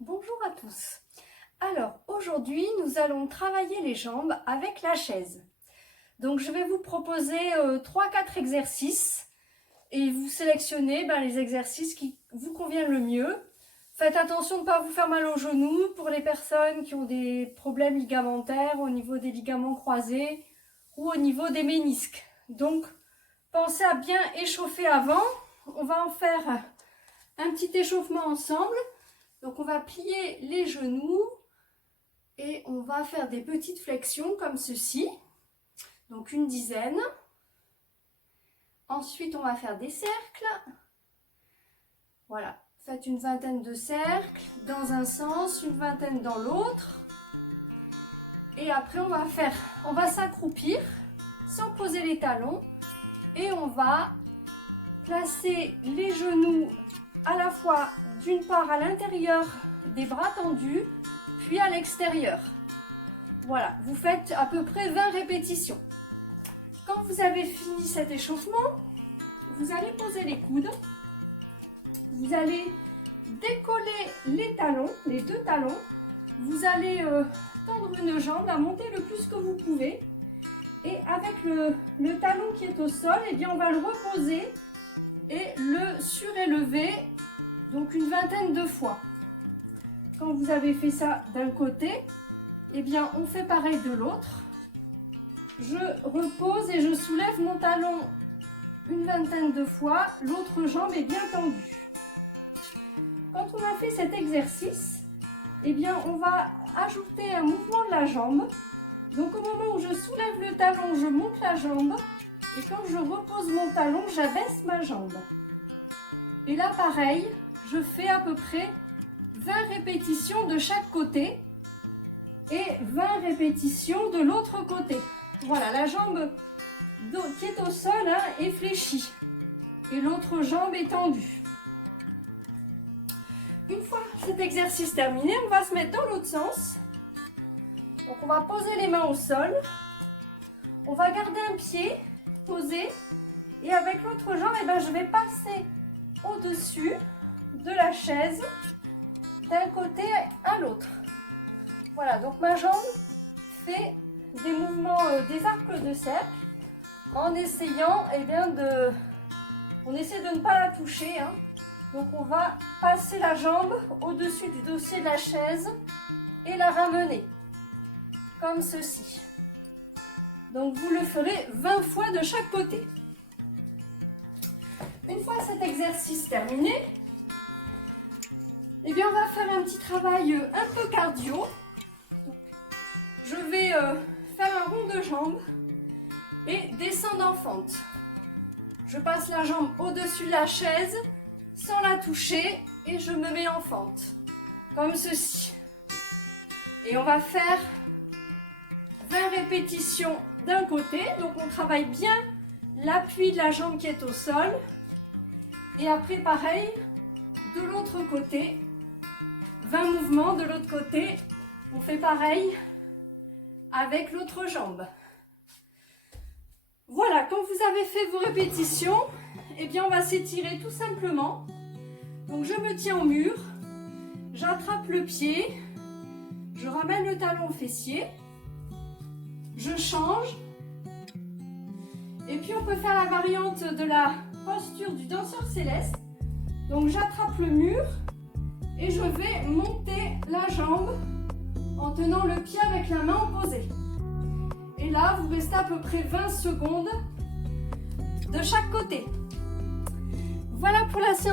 Bonjour à tous. Alors aujourd'hui nous allons travailler les jambes avec la chaise. Donc je vais vous proposer 3-4 exercices et vous sélectionnez les exercices qui vous conviennent le mieux. Faites attention de ne pas vous faire mal aux genoux pour les personnes qui ont des problèmes ligamentaires au niveau des ligaments croisés ou au niveau des ménisques. Donc pensez à bien échauffer avant. On va en faire un petit échauffement ensemble. Donc on va plier les genoux et on va faire des petites flexions comme ceci. Donc une dizaine. Ensuite on va faire des cercles. Voilà, faites une vingtaine de cercles dans un sens, une vingtaine dans l'autre. Et après on va s'accroupir sans poser les talons et on va placer les genoux à la fois d'une part à l'intérieur des bras tendus, puis à l'extérieur. Voilà, vous faites à peu près 20 répétitions. Quand vous avez fini cet échauffement, vous allez poser les coudes. Vous allez décoller les talons, les deux talons. Vous allez tendre une jambe, la monter le plus que vous pouvez. Et avec le talon qui est au sol, eh bien on va le reposer et le surélever, donc une vingtaine de fois. Quand vous avez fait ça d'un côté, eh bien on fait pareil de l'autre. Je repose et je soulève mon talon une vingtaine de fois, l'autre jambe est bien tendue. Quand on a fait cet exercice, eh bien on va ajouter un mouvement de la jambe. Donc au moment où je soulève le talon, je monte la jambe. Et quand je repose mon talon, j'abaisse ma jambe. Et là, pareil, je fais à peu près 20 répétitions de chaque côté et 20 répétitions de l'autre côté. Voilà, la jambe qui est au sol est fléchie et l'autre jambe est tendue. Une fois cet exercice terminé, on va se mettre dans l'autre sens. Donc on va poser les mains au sol. On va garder un pied posé et avec l'autre jambe, je vais passer au-dessus de la chaise d'un côté à l'autre. Voilà, donc ma jambe fait des mouvements, des arcs de cercle en essayant on essaie de ne pas la toucher. Donc on va passer la jambe au-dessus du dossier de la chaise et la ramener comme ceci. Donc vous le ferez 20 fois de chaque côté. Une fois cet exercice terminé, on va faire un petit travail un peu cardio. Je vais faire un rond de jambe et descendre en fente. Je passe la jambe au-dessus de la chaise sans la toucher et je me mets en fente, comme ceci. Et on va faire 20 répétitions d'un côté, donc on travaille bien l'appui de la jambe qui est au sol. Et après pareil, de l'autre côté, 20 mouvements de l'autre côté, on fait pareil avec l'autre jambe. Voilà, quand vous avez fait vos répétitions, on va s'étirer tout simplement. Donc je me tiens au mur, j'attrape le pied, je ramène le talon au fessier. Je change et puis on peut faire la variante de la posture du danseur céleste. Donc j'attrape le mur et je vais monter la jambe en tenant le pied avec la main opposée. Et là vous restez à peu près 20 secondes de chaque côté. Voilà pour la séance.